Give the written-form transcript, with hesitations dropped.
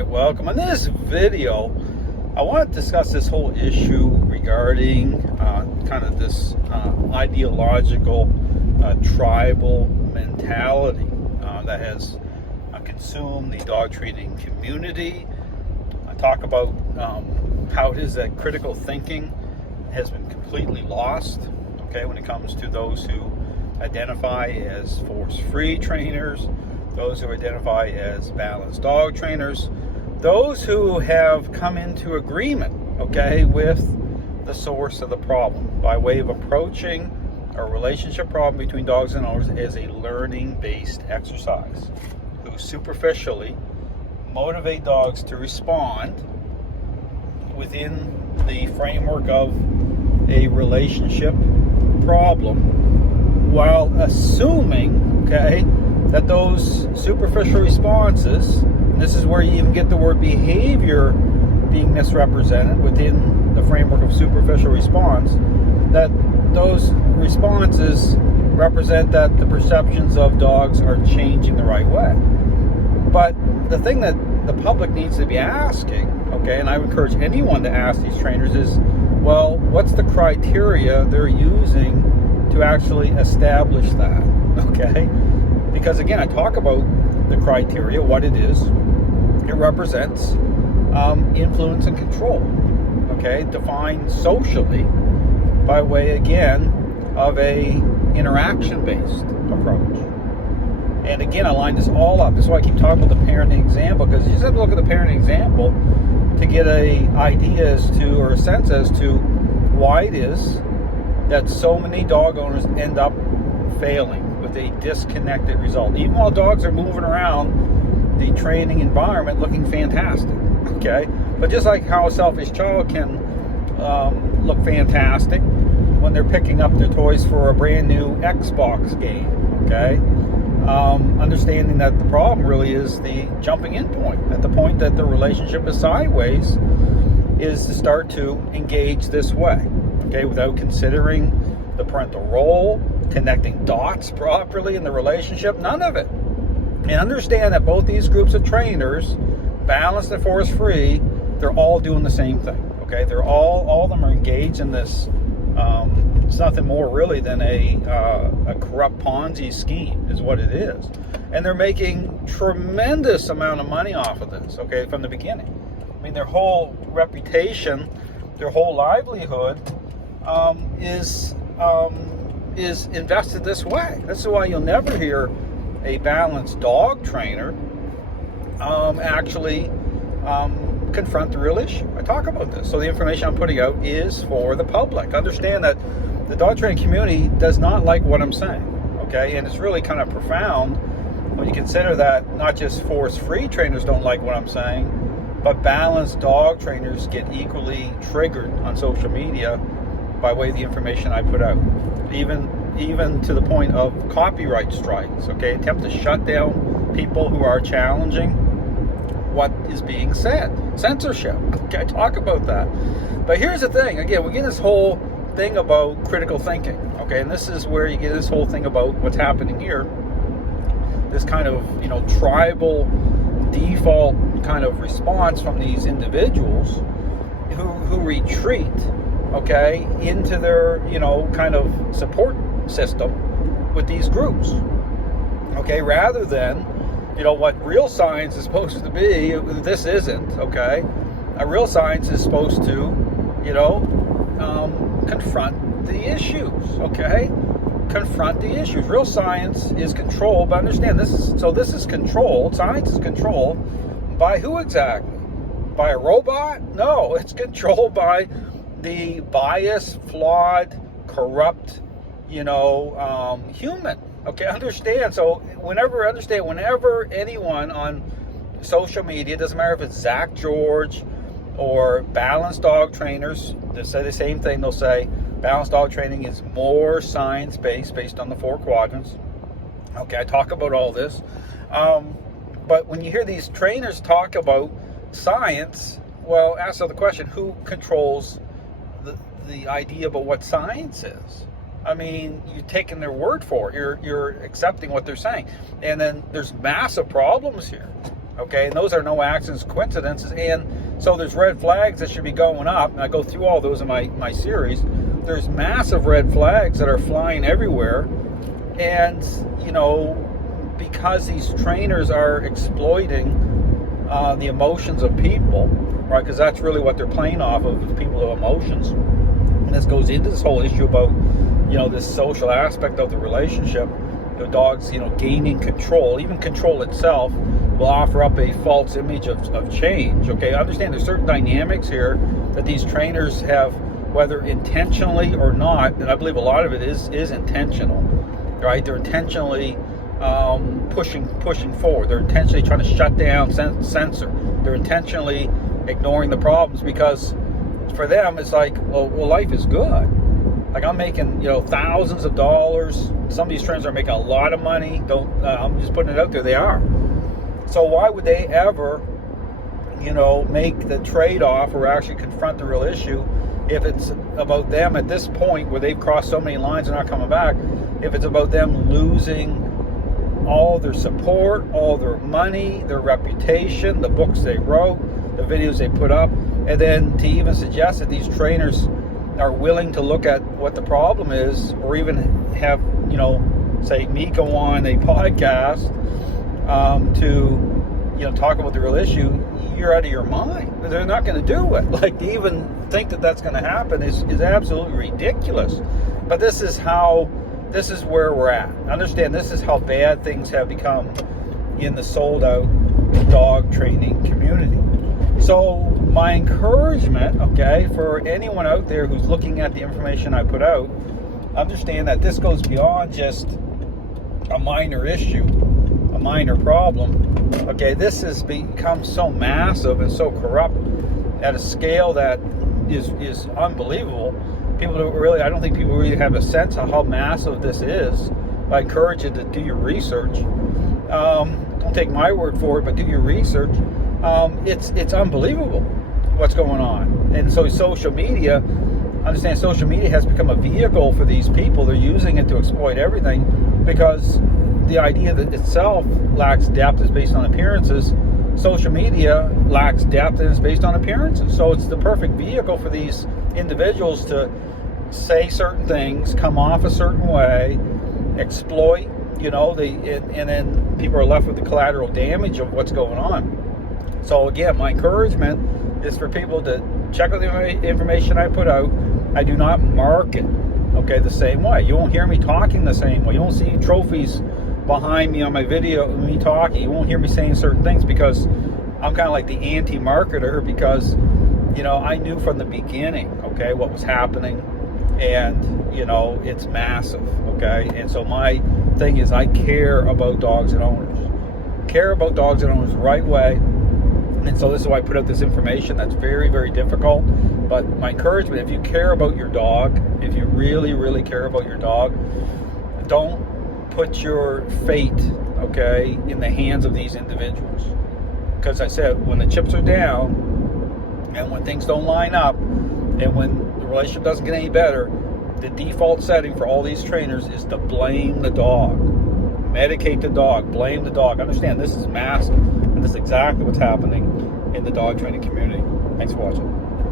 Hi, welcome. In this video, I want to discuss this whole issue regarding kind of this ideological tribal mentality that has consumed the dog treating community. I talk about how it is that critical thinking has been completely lost, okay, when it comes to those who identify as force-free trainers, those who identify as balanced dog trainers, those who have come into agreement, okay, with the source of the problem by way of approaching a relationship problem between dogs and owners as a learning-based exercise, who superficially motivate dogs to respond within the framework of a relationship problem while assuming, okay, that those superficial responses, and this is where you even get the word behavior being misrepresented within the framework of superficial response, that those responses represent that the perceptions of dogs are changing the right way. But the thing that the public needs to be asking, okay, and I would encourage anyone to ask these trainers is, well, what's the criteria they're using to actually establish that, okay? Because again, I talk about the criteria, what it is. It represents influence and control, okay, defined socially by way, again, of a interaction-based approach. And again, I line this all up. This is why I keep talking about the parenting example, because you just have to look at the parenting example to get an idea as to, or a sense as to, why it is that so many dog owners end up failing with a disconnected result. Even while dogs are moving around the training environment looking fantastic, okay? But just like how a selfish child can look fantastic when they're picking up their toys for a brand new Xbox game, okay? Understanding that the problem really is the jumping in point, at the point that the relationship is sideways, is to start to engage this way, okay, without considering the parental role, connecting dots properly in the relationship, none of it. And understand that both these groups of trainers, balanced and force-free, they're all doing the same thing, okay? They're all of them are engaged in this. It's nothing more really than a corrupt Ponzi scheme is what it is. And they're making tremendous amount of money off of this, okay, from the beginning. I mean, their whole reputation, their whole livelihood is invested this way. This is why you'll never hear a balanced dog trainer actually confront the real issue. I talk about this. So the information I'm putting out is for the public. Understand that the dog training community does not like what I'm saying, okay? And it's really kind of profound when you consider that not just force-free trainers don't like what I'm saying, but balanced dog trainers get equally triggered on social media by way of the information I put out. Even to the point of copyright strikes, okay? Attempt to shut down people who are challenging what is being said. Censorship, okay? I talk about that. But here's the thing, again, we get this whole thing about critical thinking, okay? And this is where you get this whole thing about what's happening here. This kind of, tribal default kind of response from these individuals who retreat, okay, into their, kind of support system with these groups, okay, rather than, what real science is supposed to be. This isn't, okay? A real science is supposed to, confront the issues, okay? Confront the issues. Real science is controlled, but understand this is controlled, science is controlled by who exactly? By a robot? No, it's controlled by the biased, flawed, corrupt, human. Okay, understand. So whenever anyone on social media, doesn't matter if it's Zach George or balanced dog trainers, they say the same thing. They'll say balanced dog training is more science-based, based on the 4 quadrants. Okay, I talk about all this. But when you hear these trainers talk about science, well, ask the question, who controls the idea about what science is? I mean, you're taking their word for it. You're accepting what they're saying. And then there's massive problems here. Okay, and those are no accidents, coincidences, and so there's red flags that should be going up, and I go through all those in my series. There's massive red flags that are flying everywhere, and because these trainers are exploiting the emotions of people, right? Because that's really what they're playing off of, is people of emotions. And this goes into this whole issue about, this social aspect of the relationship. The dogs, gaining control, even control itself, will offer up a false image of change. Okay, understand there's certain dynamics here that these trainers have, whether intentionally or not, and I believe a lot of it is intentional, right? They're intentionally pushing forward. They're intentionally trying to shut down, censor. They're intentionally ignoring the problems, because for them it's like, well, life is good. Like, I'm making thousands of dollars. Some of these trainers are making a lot of money. I'm just putting it out there. They are. So why would they ever make the trade-off or actually confront the real issue if it's about them at this point where they've crossed so many lines and not coming back? If it's about them losing all their support, all their money, their reputation, the books they wrote, the videos they put up, and then to even suggest that these trainers are willing to look at what the problem is, or even have, say, me go on a podcast to, talk about the real issue, you're out of your mind. They're not going to do it. Like, to even think that that's going to happen is absolutely ridiculous. But this is where we're at. Understand, this is how bad things have become in the sold out dog training community. So my encouragement, okay, for anyone out there who's looking at the information I put out, understand that this goes beyond just a minor issue, a minor problem. Okay, this has become so massive and so corrupt at a scale that is unbelievable. I don't think people really have a sense of how massive this is. I encourage you to do your research. Don't take my word for it, but do your research. It's unbelievable what's going on. And so social media, understand, social media has become a vehicle for these people. They're using it to exploit everything, because the idea that itself lacks depth, is based on appearances. Social media lacks depth and is based on appearances. So it's the perfect vehicle for these individuals to say certain things, come off a certain way, exploit, and then people are left with the collateral damage of what's going on. So again, my encouragement is for people to check out the information I put out. I do not market, the same way. You won't hear me talking the same way. You won't see trophies behind me on my video, me talking. You won't hear me saying certain things, because I'm kind of like the anti-marketer, because I knew from the beginning, what was happening, and it's massive, and so my thing is, I care about dogs and owners, the right way. And so this is why I put out this information that's very, very difficult. But my encouragement, if you care about your dog, if you really, really care about your dog, don't put your fate, in the hands of these individuals. Because I said, when the chips are down, and when things don't line up, and when the relationship doesn't get any better, the default setting for all these trainers is to blame the dog. Medicate the dog, blame the dog. Understand, this is massive, and this is exactly what's happening in the dog training community. Thanks for watching.